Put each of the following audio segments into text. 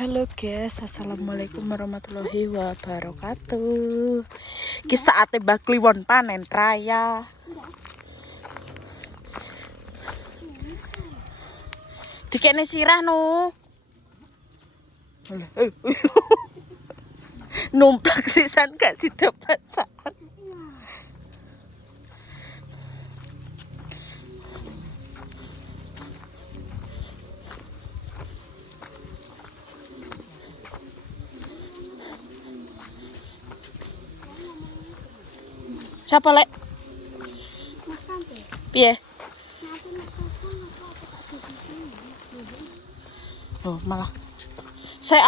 Halo guys, assalamualaikum warahmatullahi wabarakatuh. Ki saate bakliwon panen raya. Dikene sirah no. Numplak sisan gak sida pasan. Siapa lek? Piye? Oh, malah.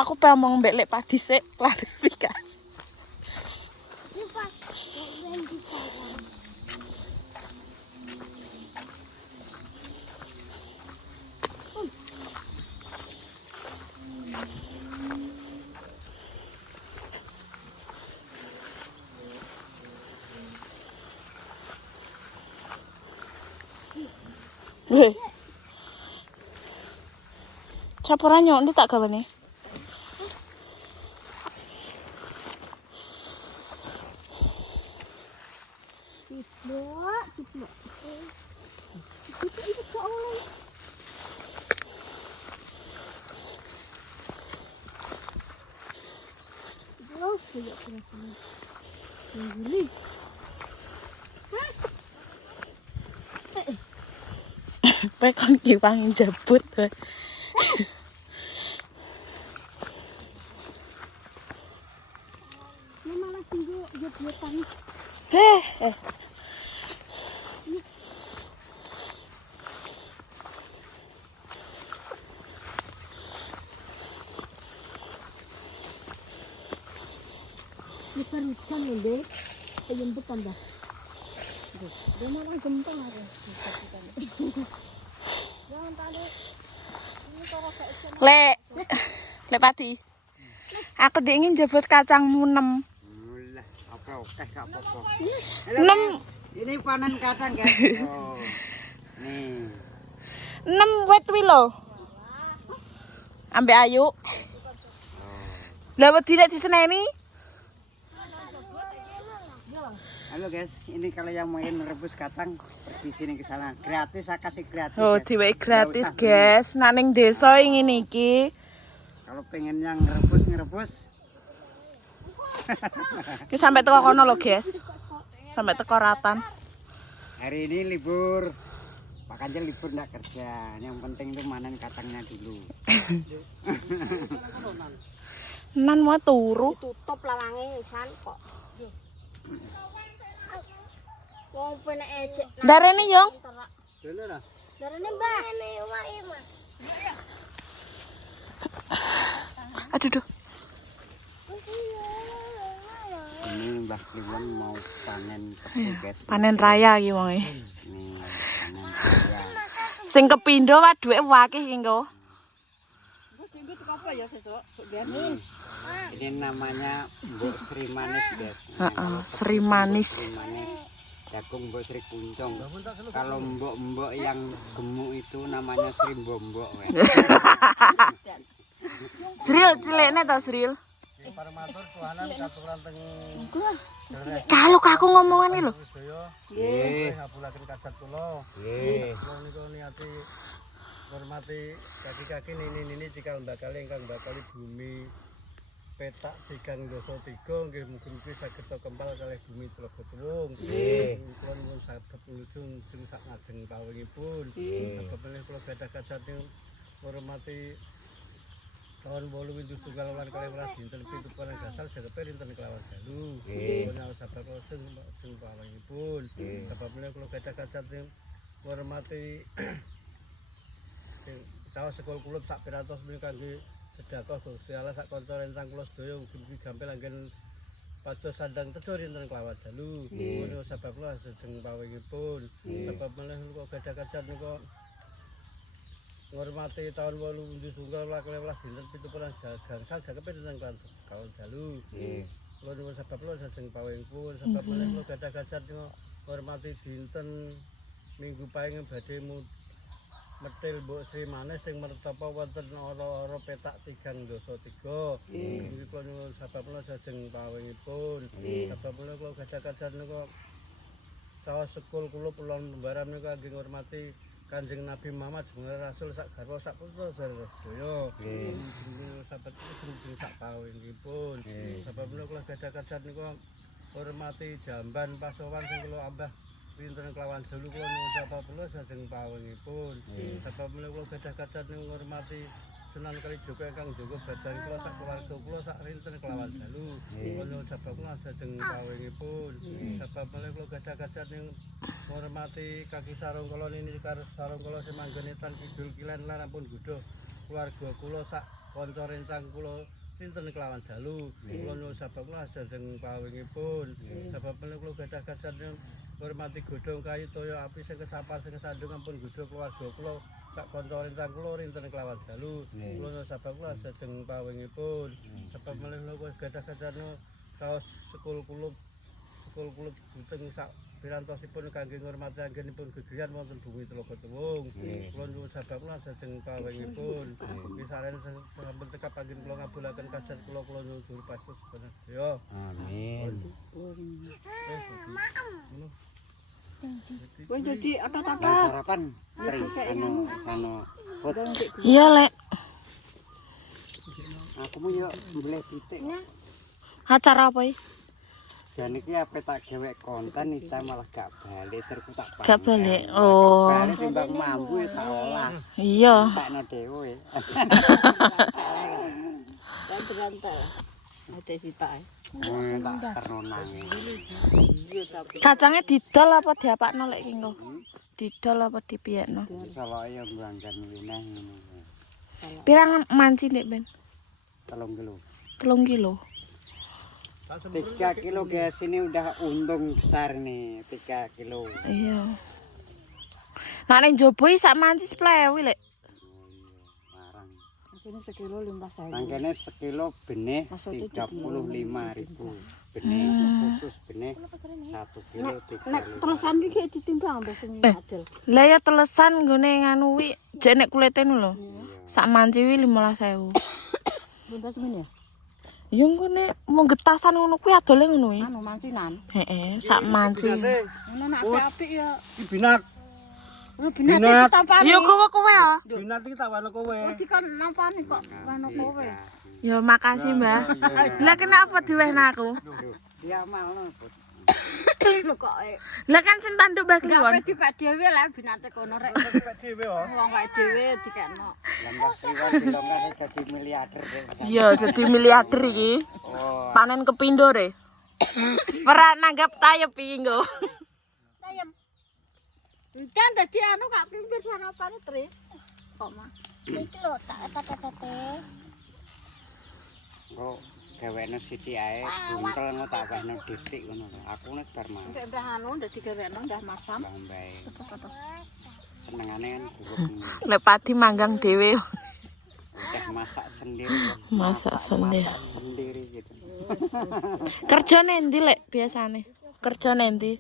Aku pengen ngomong mbek lek padi sik klarifikasi. Weh. Capurannya nanti tak gawane. Pekon ki pangin jabut. Bukan hujan loh, Dek. Jemput tambah. Dia malah gempar. Jangan tadi. Ini kalau kayak Lek padi. Aku ingin jabut kacang munem. Oke, gak apa-apa. 6 Ini panen kacang, guys. Oh. Nih. 6 wet wi lho. Ambek Ayu. Lah wedine diseneni. Halo guys, ini kalau yang mau rebus kacang pergi sini ke sana. Gratis, saya kasih gratis. Oh, guys. diwehi gratis, Nggak usah guys. Nang ning desa ingin iki. beli. Kalau pengen yang ngerebus. Ki sampai teko kono lho, guys. Sampai teko Ratan. Hari ini libur. Pak Kanjel libur enggak kerja. Yang penting itu manen kacangnya dulu. Nan mau turu. tutup lawange isan kok. Wong penek ejek. Darene yo. Dulu lah. Darane Mbah. Ini wae, Mas. Aduh duh. Ini Mbah Kliwon mau panen tebu, guys. Panen raya iki wong e. Nih, panen raya. Sing kepindho wae duwe akeh iki engko. Ini namanya Mbok Sri Manis, guys. Heeh, Sri Manis. Sri Manis. Jagung Mbok Sri Kuncung. Kalau mbok-mbok yang gemuk itu namanya Sri Mbok-mbok. Sril cilekne to Sril. Kalau aku ngomongan iki lho. Nggih. ngabulaken kajat kula. Nggih. Kula niku niati hormati kaki-kaki nini jika bakali ingkang bakali bumi petak tigang dosa tiga nggih mugi-mugi saged kempal kalih bumi Tlaga-Tuwung. Nggih. Kula nuwun saged nulung sing sak ngajeng pawingipun. Sebab menika kula gadah kajat hormati tahun 2017 lan kalih welas dinten 7 panen gasal jarepe dinten kelawan dalu. Nggih. Kula sabab sing pawingipun. Sebab menika kula gadah kajat hormati tahu sekol kulub sak piratos menika kangge sedekah Gusti Allah sak kanca rencang kula sedaya ugi gampil anggen pados sandang tejo dinten kelawan dalu. Menika sebab kula sedeng pawingipun. Sebab menika kula gadah-gadah nika ngormati tahun 2017 dinten 7 gangsal jakepe dinten kelawan dalu. Kula nuwun sebab kula sedeng pawingipun. Sebab menika kula gadah-gadah nika ngormati dinten Minggu Pahing badhe metil Mbok Sri maneh sing mertapa wonten ora petak 3 dosa 3. Nggih kula nyuwun sabab kula sajeng pawengipun. Sabab kula gadah-gadah nika saos sekul kula pulon pembaram nika kangge ngurmati Kanjeng Nabi Muhammad sebagai Rasul sak garwa sak putra sedaya. Nggih. Sabab iki sak pawengipun. Sabab kula gadah-gadah nika hormati jamban pasowan sing kula ambah pinten kelawan jelu kula nyuwun sabab kula sajeng pawengipun. Sabab kula gadah-gadah ngurmati Sunan Kalijaga ingkang njaga badan kula sak keluarga kula sak rinten kelawan jelu. Kula nyuwun sabab kula sajeng pawengipun. Sabab kula gadah-gadah ngurmati kaki sarung kula nini karo sarung kula sing manggone tan kidul kilen lan ampun godho keluarga kula sak kanca rencang kula pinten kelawan dalu. Kula nyuwun sabab kula sajeng pawengipun. Sabab kula gadah-gadah hormati godhong kayu toya api sing kesapar sing kesandung ampun godho keluarga kula sak kanca rencang kula rinten kelawan dalu. Kula nyuwun sabab kula sajeng pawengipun. Sabab kula gadah-gadah kaos sekul kula buteng sak pirantosipun kangge ngurmati anggenipun gegriyan wonten bumi Telaga Tewung. Kula nyuwun sabab kula sajeng pawengipun. Wisaren sampun tekap anggen kula ngabulaken kasat kula nyuwun guru pastus sedaya. Amin. Kowe dadi otot-otot. Sarapan Tri anu Put. Iya, Lek. Aku mau yo mbleh pitik. Acara apa iki? Jan iki ape tak gawe konten iki malah gak balik terus tak panggang. Gak balik. Oh. Balik timbang mampu ya tak olah. Iya. Takno dhewe. Gantel. Ate sitae. Tak ternonang. Kacangnya didol apa diapakno lek iki engko? Didol apa dipiyekno? Soloke yo mbanggan wineh ngono. Pirang manci nek ben? 3 kilo. 3 kilo. 3 kilo guys, ini udah untung besar nih 3 kilo. Iya. Nah ning jobo iki sak manci 10.000 lek. Larang. Kene sekilo 15.000. Mangkene sekilo benih 35.000. Benih khusus benih 1 kilo 3 Nek kilo. telesan iki ditimbang mbah sing adil. Lah ya telesan nggone nganu wi jek nek kulite nu lho. Sak manci wi 15.000. Bebas men ya. Yo nggone mau getasan ngono kuwi adole ngono wi. Anu mancinan. Heeh, sak manci. Ngono nek apik ya. Binat. Lu binat tampani. Yo kowe ya. Binat iki tak wano kowe. Dikon nampani kok wano kowe. Yo makasih, Mbah. Lah kenapa diwehna aku? Dia malno, Put. Kok Lah kan sing tanduk Mbah Kliwon. gak dipek dhewe lah binate kono rek. Dipek dhewe oh. Wong wae dhewe dikekno. Lambah Kliwon dilongane dadi miliarder. Iya, dadi miliarder iki. Oh, Panen kepindo re. Ora nanggap tayep iki nggo. Tayem. Entan dadi anu gak pimpin sarapane Tri. Kok mah. Iki lho tak tete. kok gawene sithik ae buntel ngono tak wehno ditik ngono lho. Aku nek bar mah. Mbek mbah anu dadi gaweno ndah masam. Mbah. Senengane kan guruk. Lek padi manggang dhewe. Udah masak sendiri. Masak sendiri. Sendiri gitu. Kerja nendi lek biasane? Kerja nendi?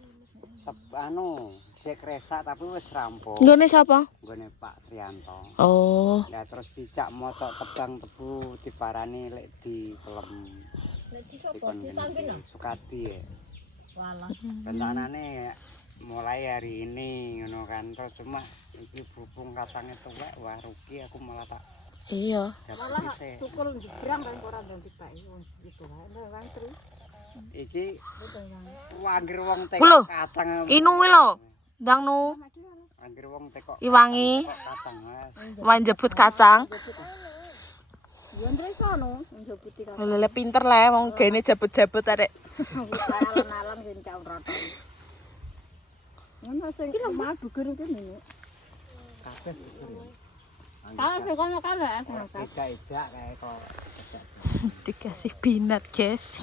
Anu, cek resak tapi wis rampung. Nggone sapa? Nggone Pak Trianto. Oh. Lah terus dicak motok tebang tebu diparani lek di pelem. Nek di sapa? Dikon Sukadi ya. Walah. Rencanane mulai hari ini ngono kan terus cuma iki berhubung katanya tuwek wah rugi aku malah tak Iya. Malah syukur njebrang kan ora ndang dipaki wong gitu wae. Ndang Tri. iki anggere wong tek Lho, kacang Inu kuwi lho. Ndang nu anggere wong tek iwangi kacang Mas. wan jebut kacang. Yo Ndre sono njobuti kan. Lele pinter lah wong gene jebut-jebut arek. Alam-alam gen ka ora. Ngono sing mah buger iki ngene. Kabeh Kalau sing kono kabeh ejak-ejak kae kok Dikasih binat, guys.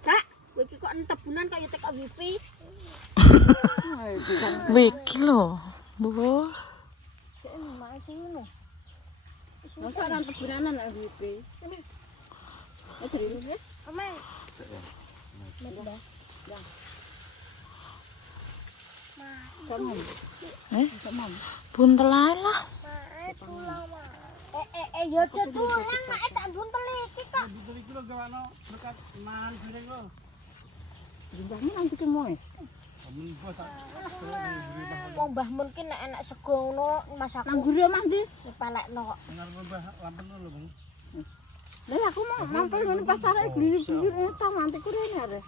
Kak, kowe iki kok entebunan kaya tek wifi. Wiki lho. Bu. Sik mak iki ngono. Wis ora entebunan nek wifi. Oh, terus ya. Aman. Buntel ae lah. Yo cetulang nek tak buntel iki kok. Buntel iki lho gawano berkat man goreng lho. Jumlahnya nanti ki moe. Amun bos tak. Wong Mbah Mun ki nek enek sego ngono masak. Nang guri omah ndi? Dipalekno kok. Benar Mbah lampen lho, Bang. Lah aku mau mampir ngene pasar e glir-glir eta nanti ku rene are.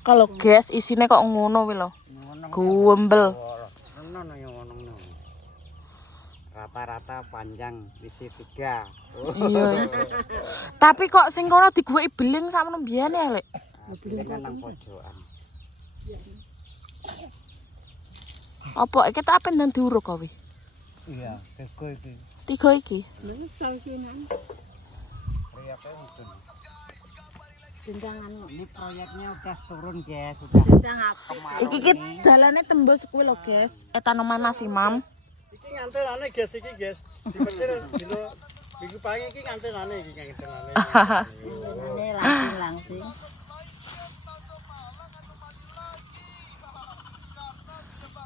Kalau gas isine kok ngono wi lho. Guembel. Ono yo ngono. Rata-rata panjang isi 3. Iya. Tapi kok sing kono diguweki beling sakmono mbiyen ya, Lek. Beling nang pojokan. Apa iki tak apen diuruk kowe? Iya, kego iki. 3 iki. Proyeknya itu. Dendangan Ini proyeknya udah turun, guys. Sudah. dendang apa? Iki ki dalane tembus kuwi lho, guys. Etan omahe Mas Imam. Iki ngantenane guys iki, guys. Dipecil dino minggu pagi iki ngantenane iki ngantenane. Ini langsing.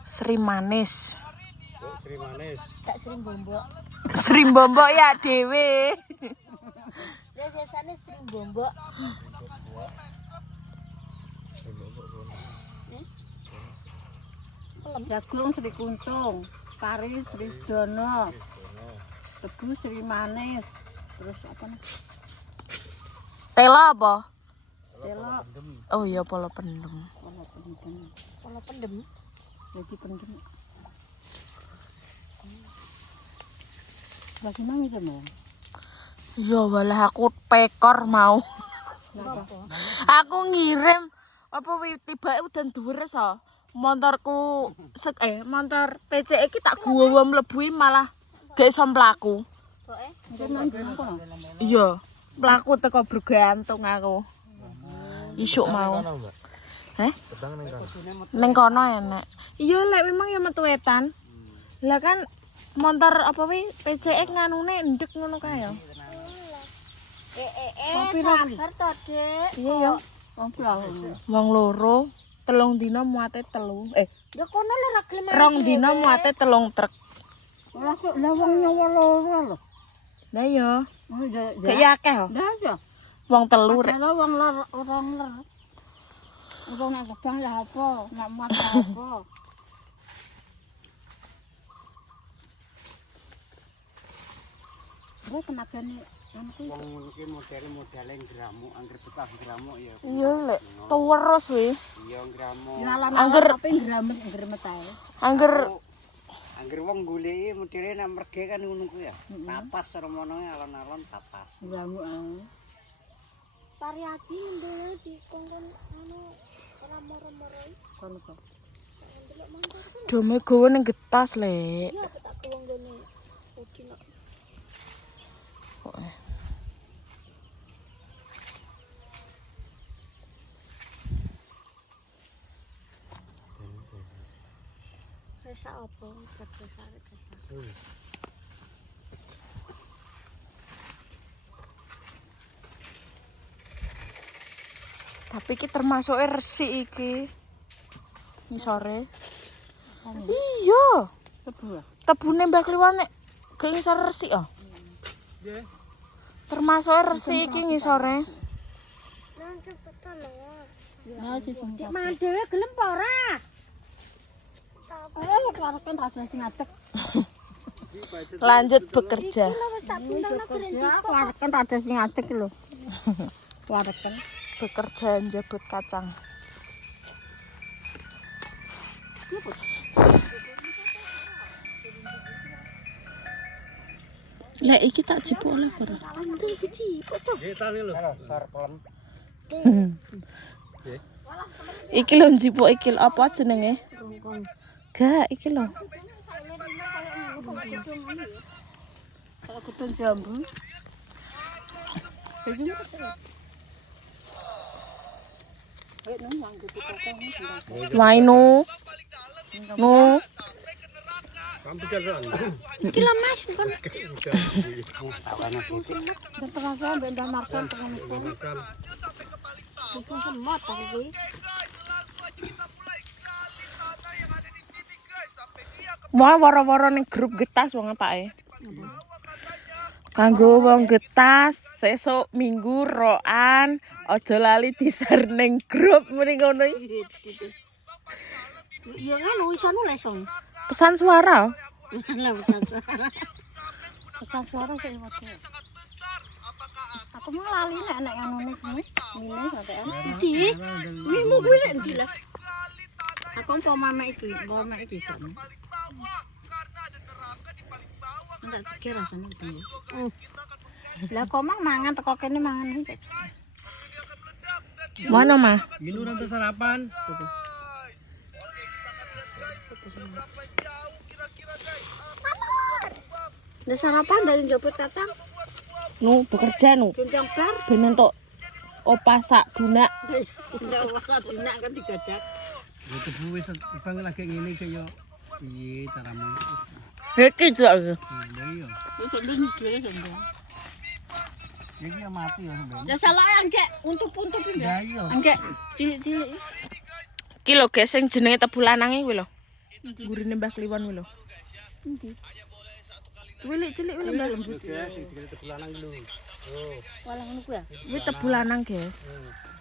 Sri manis. Sri manis. Tak sering bombok. Sri bombok ya dhewe. Ya biasanya sering bombok. Jagung Sri Kuntung, kari Sri Dono, tebu Sri Manis, terus apa nih? Tela apa? Telo, Oh iya polo pendem. kalau pendem, lagi pendem. Bagaimana itu mau? Ya walah aku pekor mau. Aku ngirim apa wi tibake udan dhuwur so. Montorku montor PC iki tak gowo mlebu malah gak iso mlaku. Iya, mlaku teko bergantung aku. Isuk mau. Heh? Ning kono enek. Iya lek memang ya metu wetan. Lah kan montor apa wi PCX nganune ndek ngono kae ya. Sabar to, Dik. Iya ya. Wong loro, 3 dina muate 3. Ya kono lho ra gelem. 2 dina muate 3 truk. Lah kok lah wong nyawa loro lho. Lah ya, Oh, gak ya akeh ho. Lah ya. Wong 3 rek. Kalau wong lor orang lor. Wong nak gebang lah apa, nak mat apa. Gue tenagane anku. Wong iki modele gramuk, angger betah gramuk ya. Iya lek, terus wi. Iya gramuk. Angger apa ngremet ae. Angger wong goleki modele nek merge kan ngono ku ya. Tapas remono alon-alon tapas. Ngramu ae. Variasi ndene dikongkon anu ora moro-moro. Kono kok. Dome gowo ning getas lek. Ya tak kuwong ngene. Udin. Resa apa? Resa. Tapi iki termasuk resik iki. Ngisore. Iya. Tebu. Tebune Mbah Kliwon nek gak ngisor resik oh. Nggih. Termasuk resik iki ngisore. Nang cepetan lho. Ya disungkap. Mangan dhewe gelem apa ora? Ayo karakan ada sing ngadeg. Lanjut bekerja. Wis tak pindahno kelinci. Karakan ada sing ngadeg lho. Karakan. Bekerja njabut kacang. Lek iki tak jipuk oleh ora? Anten dicipuk to. Nggih tani lho. Sarpelem. Iki lho jipuk iki apa jenenge? Gak iki lho. Kalau kutun jambu. Wainu. Nu. Sampai jalan. Iki lho Mas, kon Tawane titik. terasa benda markan pengen. Bukan semut tapi kuwi. Mau woro-woro ning grup getas wong apake. Kanggo wong getas sesuk minggu roan aja lali di-share ning grup muni ngono iki. Iya kan iso nulis on. Pesan suara. Lah pesan suara. Pesan suara sing wae. Aku mau lali nek anu nek mine sampean. Di. Minggu kuwi nek ndi lah. Aku mau mama iki kan. Enggak pikir rasane iki. Lah kok mangan teko kene mangan iki. Mana mah? Minum nanti sarapan. Lah sarapan dari njopot kacang. Nu bekerja nu. Gendang bar. Ben entuk opah sak dunak. Enggak usah dinak kan digadak. Ya tubuh wis bang lagi ngene iki yo. Piye caramu? Iki cok. Lah iya. Wis ndung dhewe ndung. Iki yo mati ya sampean. Ya salah angke untuk-untuk iki. Ya iya. Angke cilik-cilik. Iki lho guys sing jenenge tebu lanang iki lho. Gurine Mbah Kliwon kuwi lho. Endi? Cilik-cilik kuwi Mbah. Guys, iki tebu lanang lho. Oh, Walah ngono kuwi ya. Kuwi tebu lanang guys.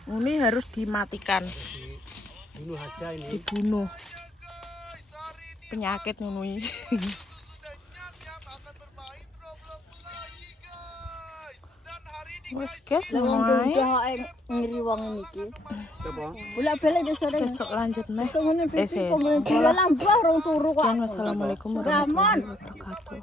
Ini harus dimatikan, bunuh aja ini. dibunuh. Penyakit ngono iki. Wes guys, Wong ngono ae. udah ngiri wong iki. Coba. Bolak-balik desa sore. Sesuk lanjut meh. Ngono Sesuk. iki kok ngene lambuh rong turu kok. Wassalamualaikum warahmatullahi wabarakatuh.